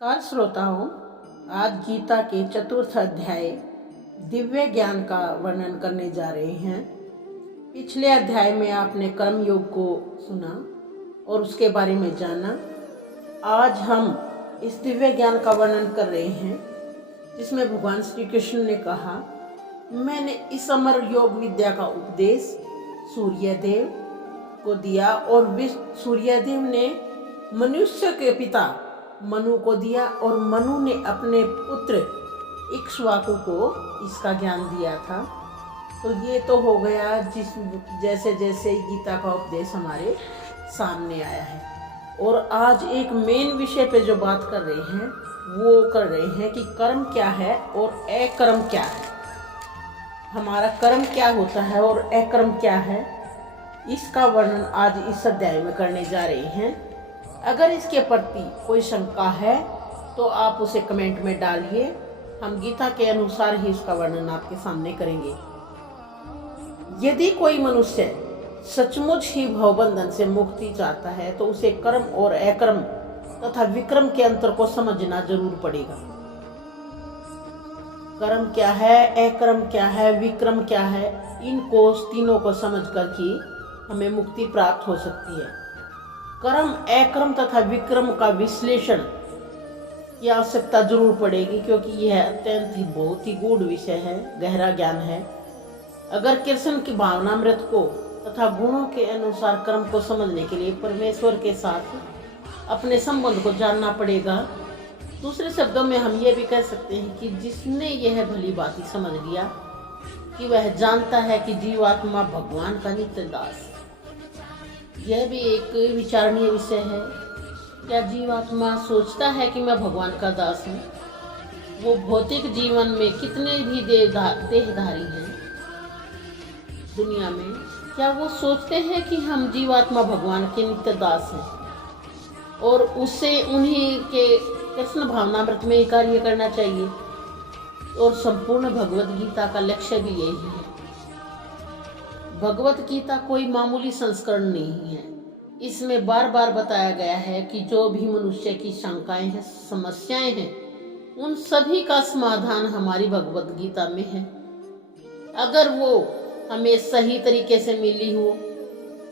नमस्कार श्रोताओं, आज गीता के चतुर्थ अध्याय दिव्य ज्ञान का वर्णन करने जा रहे हैं। पिछले अध्याय में आपने कर्म योग को सुना और उसके बारे में जाना। आज हम इस दिव्य ज्ञान का वर्णन कर रहे हैं जिसमें भगवान श्री कृष्ण ने कहा, मैंने इस अमर योग विद्या का उपदेश सूर्यदेव को दिया और सूर्यदेव ने मनुष्य के पिता मनु को दिया और मनु ने अपने पुत्र इक्ष्वाकु को इसका ज्ञान दिया था। तो ये तो हो गया जैसे जैसे गीता का उपदेश हमारे सामने आया है। और आज एक मेन विषय पे जो बात कर रहे हैं वो कर रहे हैं कि कर्म क्या है और अकर्म क्या है। हमारा कर्म क्या होता है और अकर्म क्या है, इसका वर्णन आज इस अध्याय में करने जा रहे हैं। अगर इसके प्रति कोई शंका है तो आप उसे कमेंट में डालिए, हम गीता के अनुसार ही इसका वर्णन आपके सामने करेंगे। यदि कोई मनुष्य सचमुच ही भवबंधन से मुक्ति चाहता है तो उसे कर्म और अकर्म तथा विक्रम के अंतर को समझना जरूर पड़ेगा। कर्म क्या है, अकर्म क्या है, विक्रम क्या है, इनको तीनों को समझ कर ही हमें मुक्ति प्राप्त हो सकती है। कर्म, अकर्म तथा विक्रम का विश्लेषण की आवश्यकता जरूर पड़ेगी, क्योंकि यह अत्यंत ही बहुत ही गूढ़ विषय है, गहरा ज्ञान है। अगर कृष्ण की भावनामृत को तथा गुणों के अनुसार कर्म को समझने के लिए परमेश्वर के साथ अपने संबंध को जानना पड़ेगा। दूसरे शब्दों में हम ये भी कह सकते हैं कि जिसने यह भली भांति समझ लिया कि वह जानता है कि जीवात्मा भगवान का नित्य दास। यह भी एक विचारणीय विषय है। क्या जीवात्मा सोचता है कि मैं भगवान का दास हूँ? वो भौतिक जीवन में कितने भी देहधारी हैं दुनिया में, क्या वो सोचते हैं कि हम जीवात्मा भगवान के नित्य दास हैं और उससे उन्हीं के कृष्ण भावनामृत में ही कार्य करना चाहिए? और संपूर्ण भगवद गीता का लक्ष्य भी यही है। भगवत गीता कोई मामूली संस्करण नहीं है। इसमें बार बार बताया गया है कि जो भी मनुष्य की शंकाएं हैं, समस्याएं हैं, उन सभी का समाधान हमारी भगवत गीता में है, अगर वो हमें सही तरीके से मिली हो।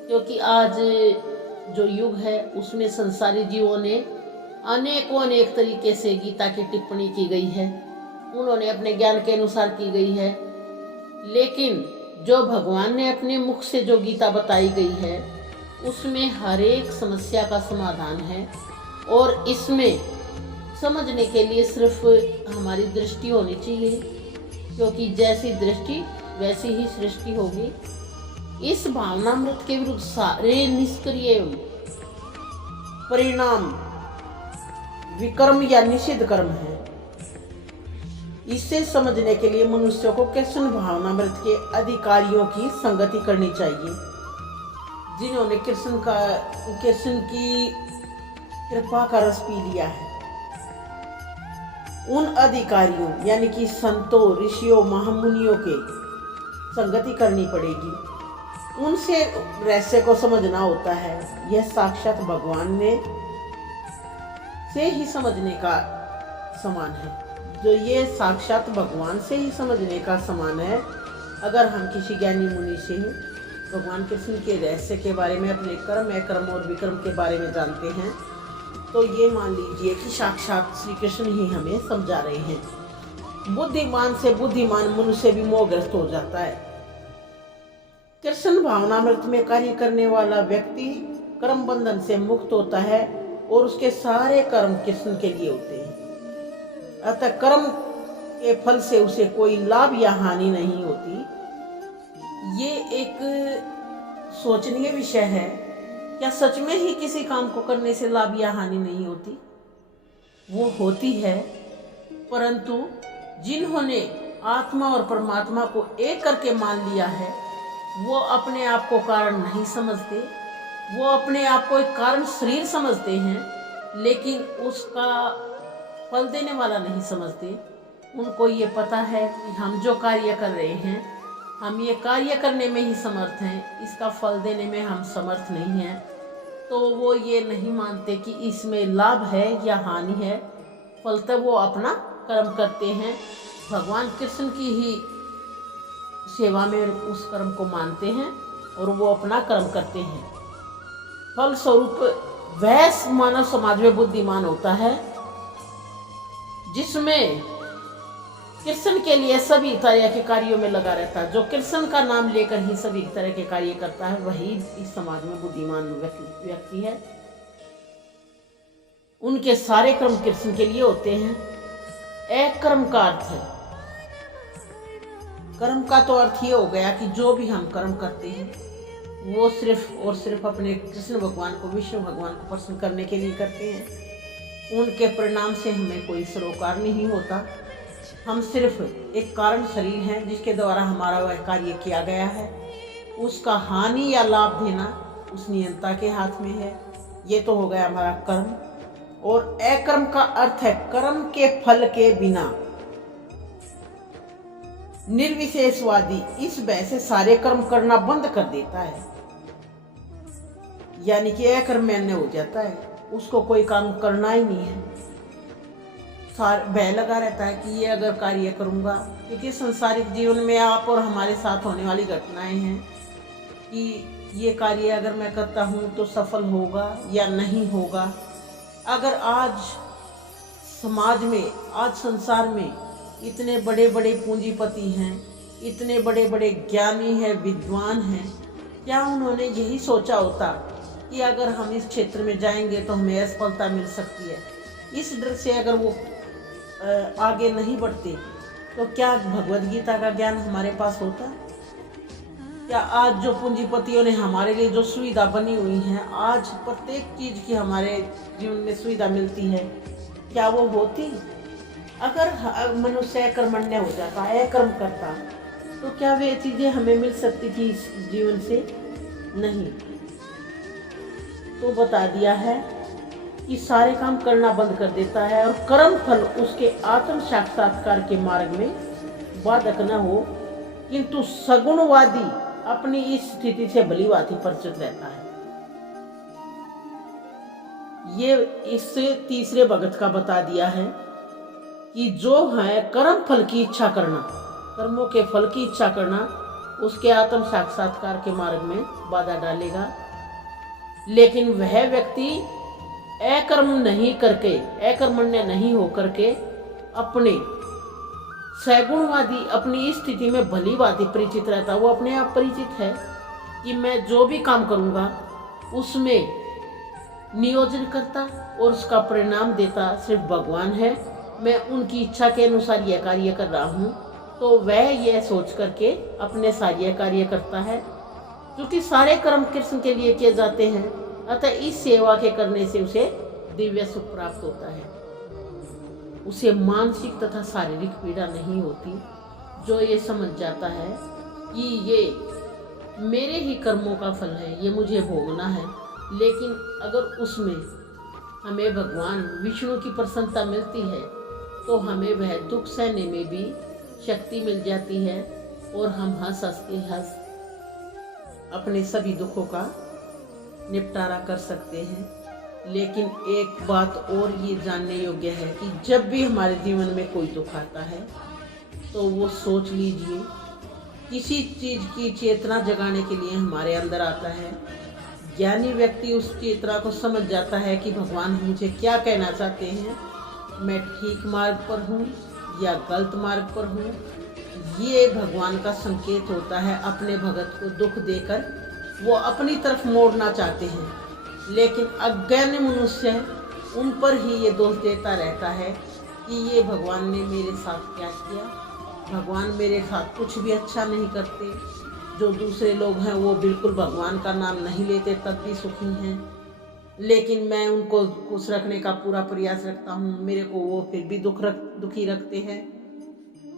क्योंकि आज जो युग है उसमें संसारी जीवों ने अनेक तरीके से गीता की टिप्पणी की गई है, उन्होंने अपने ज्ञान के अनुसार की गई है। लेकिन जो भगवान ने अपने मुख से जो गीता बताई गई है उसमें हर एक समस्या का समाधान है। और इसमें समझने के लिए सिर्फ हमारी दृष्टि होनी चाहिए, क्योंकि जैसी दृष्टि वैसी ही सृष्टि होगी। इस भावनामृत के विरुद्ध सारे निष्क्रिय परिणाम विकर्म या निषिद्ध कर्म है। इसे समझने के लिए मनुष्य को कृष्ण भावनामृत के अधिकारियों की संगति करनी चाहिए, जिन्होंने कृष्ण की कृपा का रस पी लिया है। उन अधिकारियों यानी कि संतों, ऋषियों, महामुनियों के संगति करनी पड़ेगी। उनसे रहस्य को समझना होता है। यह साक्षात भगवान ने से ही समझने का समान है। जो ये साक्षात भगवान से ही समझने का समान है। अगर हम किसी ज्ञानी मुनि से भगवान कृष्ण के रहस्य के बारे में, अपने कर्म, अकर्म और विक्रम के बारे में जानते हैं, तो ये मान लीजिए कि साक्षात श्री कृष्ण ही हमें समझा रहे हैं। बुद्धिमान से बुद्धिमान मनुष्य भी मोहग्रस्त हो जाता है। कृष्ण भावनामृत में कार्य करने वाला व्यक्ति कर्म बंधन से मुक्त होता है और उसके सारे कर्म कृष्ण के लिए होते हैं। अतः कर्म के फल से उसे कोई लाभ या हानि नहीं होती। ये एक सोचनीय विषय है। क्या सच में ही किसी काम को करने से लाभ या हानि नहीं होती? वो होती है, परंतु जिन्होंने आत्मा और परमात्मा को एक करके मान लिया है वो अपने आप को कारण नहीं समझते। वो अपने आप को एक कारण शरीर समझते हैं, लेकिन उसका फल देने वाला नहीं समझते। उनको ये पता है कि हम जो कार्य कर रहे हैं, हम ये कार्य करने में ही समर्थ हैं, इसका फल देने में हम समर्थ नहीं हैं। तो वो ये नहीं मानते कि इसमें लाभ है या हानि है, फलतः वो अपना कर्म करते हैं, भगवान कृष्ण की ही सेवा में उस कर्म को मानते हैं और वो अपना कर्म करते हैं। फलस्वरूप वह मानव समाज में बुद्धिमान होता है जिसमें कृष्ण के लिए सभी तरह के कार्यों में लगा रहता है। जो कृष्ण का नाम लेकर ही सभी तरह के कार्य करता है, वही इस समाज में बुद्धिमान व्यक्ति है। उनके सारे कर्म कृष्ण के लिए होते हैं। एक कर्म का अर्थ है, कर्म का तो अर्थ ये हो गया कि जो भी हम कर्म करते हैं वो सिर्फ और सिर्फ अपने कृष्ण भगवान को, विष्णु भगवान को प्रसन्न करने के लिए करते हैं। उनके परिणाम से हमें कोई सरोकार नहीं होता। हम सिर्फ एक कारण शरीर हैं जिसके द्वारा हमारा वह कार्य किया गया है। उसका हानि या लाभ देना उस नियंता के हाथ में है। ये तो हो गया हमारा कर्म। और अकर्म का अर्थ है कर्म के फल के बिना निर्विशेषवादी इस भय से सारे कर्म करना बंद कर देता है। यानी कि अकर्मण्य हो जाता है, उसको कोई काम करना ही नहीं है। भय लगा रहता है कि ये अगर कार्य करूँगा, क्योंकि संसारिक जीवन में आप और हमारे साथ होने वाली घटनाएं हैं कि ये कार्य अगर मैं करता हूँ तो सफल होगा या नहीं होगा। अगर आज समाज में, आज संसार में इतने बड़े बड़े पूंजीपति हैं, इतने बड़े बड़े ज्ञानी हैं, विद्वान हैं, क्या उन्होंने यही सोचा होता कि अगर हम इस क्षेत्र में जाएंगे तो हमें असफलता मिल सकती है? इस डर से अगर वो आगे नहीं बढ़ते तो क्या भगवद गीता का ज्ञान हमारे पास होता? क्या आज जो पूंजीपतियों ने हमारे लिए जो सुविधा बनी हुई है, आज प्रत्येक चीज की हमारे जीवन में सुविधा मिलती है, क्या वो होती? अगर मनुष्य अकर्मण्य हो जाता, अकर्म करता, तो क्या वे चीजें हमें मिल सकती थी इस जीवन से? नहीं। तो बता दिया है कि सारे काम करना बंद कर देता है और कर्म फल उसके आत्म साक्षात्कार के मार्ग में बाधक न हो, किंतु सगुणवादी अपनी इस स्थिति से भलीभांति परिचित रहता है। ये इससे तीसरे भगत का बता दिया है कि जो है कर्म फल की इच्छा करना, कर्मों के फल की इच्छा करना उसके आत्म साक्षात्कार के मार्ग में बाधा डालेगा। लेकिन वह व्यक्ति अकर्म नहीं करके, अकर्मण्य नहीं हो करके अपने सगुणवादी अपनी स्थिति में भली भांति परिचित रहता। वो अपने आप परिचित है कि मैं जो भी काम करूँगा उसमें नियोजन करता और उसका परिणाम देता सिर्फ भगवान है। मैं उनकी इच्छा के अनुसार यह कार्य कर रहा हूँ, तो वह यह सोच करके अपने सारे कार्य करता है। क्योंकि सारे कर्म कृष्ण के लिए किए जाते हैं, अतः इस सेवा के करने से उसे दिव्य सुख प्राप्त होता है। उसे मानसिक तथा शारीरिक पीड़ा नहीं होती। जो ये समझ जाता है कि ये मेरे ही कर्मों का फल है, ये मुझे भोगना है, लेकिन अगर उसमें हमें भगवान विष्णु की प्रसन्नता मिलती है तो हमें वह दुख सहने में भी शक्ति मिल जाती है और हम हंस अपने सभी दुखों का निपटारा कर सकते हैं। लेकिन एक बात और ये जानने योग्य है कि जब भी हमारे जीवन में कोई दुख आता है तो वो सोच लीजिए किसी चीज़ की चेतना जगाने के लिए हमारे अंदर आता है। ज्ञानी व्यक्ति उस चेतना को समझ जाता है कि भगवान मुझे क्या कहना चाहते हैं, मैं ठीक मार्ग पर हूँ या गलत मार्ग पर हूँ। ये भगवान का संकेत होता है। अपने भगत को दुख देकर वो अपनी तरफ मोड़ना चाहते हैं, लेकिन अज्ञानी मनुष्य उन पर ही ये दोष देता रहता है कि ये भगवान ने मेरे साथ क्या किया, भगवान मेरे साथ कुछ भी अच्छा नहीं करते। जो दूसरे लोग हैं वो बिल्कुल भगवान का नाम नहीं लेते तब भी सुखी हैं, लेकिन मैं उनको खुश रखने का पूरा प्रयास रखता हूँ, मेरे को वो फिर भी दुखी रखते हैं।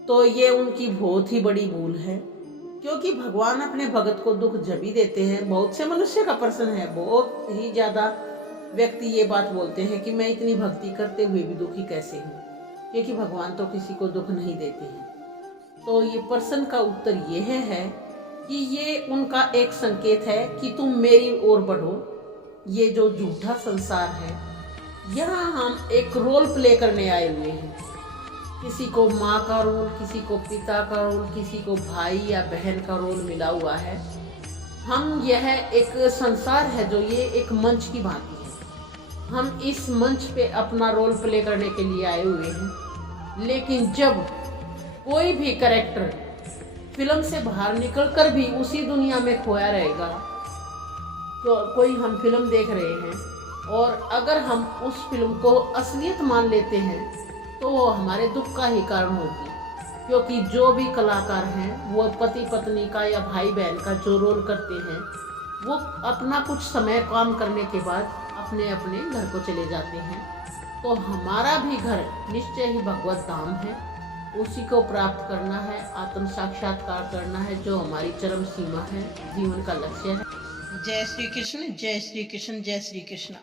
तो ये उनकी बहुत ही बड़ी भूल है, क्योंकि भगवान अपने भगत को दुख जब ही देते हैं। बहुत से मनुष्य का प्रश्न है, बहुत ही ज़्यादा व्यक्ति ये बात बोलते हैं कि मैं इतनी भक्ति करते हुए भी दुखी कैसे हूँ, क्योंकि भगवान तो किसी को दुख नहीं देते हैं। तो ये प्रश्न का उत्तर ये है कि ये उनका एक संकेत है कि तुम मेरी ओर बढ़ो। ये जो झूठा संसार है, यहाँ हम एक रोल प्ले करने आए हुए हैं। किसी को माँ का रोल, किसी को पिता का रोल, किसी को भाई या बहन का रोल मिला हुआ है। यह एक संसार है जो ये एक मंच की भांति है। हम इस मंच पे अपना रोल प्ले करने के लिए आए हुए हैं। लेकिन जब कोई भी कैरेक्टर फिल्म से बाहर निकलकर भी उसी दुनिया में खोया रहेगा, तो कोई हम फिल्म देख रहे हैं और अगर हम उस फिल्म को असलियत मान लेते हैं तो वो हमारे दुख का ही कारण होगी। क्योंकि जो भी कलाकार हैं वो पति पत्नी का या भाई बहन का जो रोल करते हैं, वो अपना कुछ समय काम करने के बाद अपने अपने घर को चले जाते हैं। तो हमारा भी घर निश्चय ही भगवत धाम है, उसी को प्राप्त करना है, आत्म साक्षात्कार करना है, जो हमारी चरम सीमा है, जीवन का लक्ष्य है। जय श्री कृष्ण, जय श्री कृष्ण, जय श्री कृष्ण।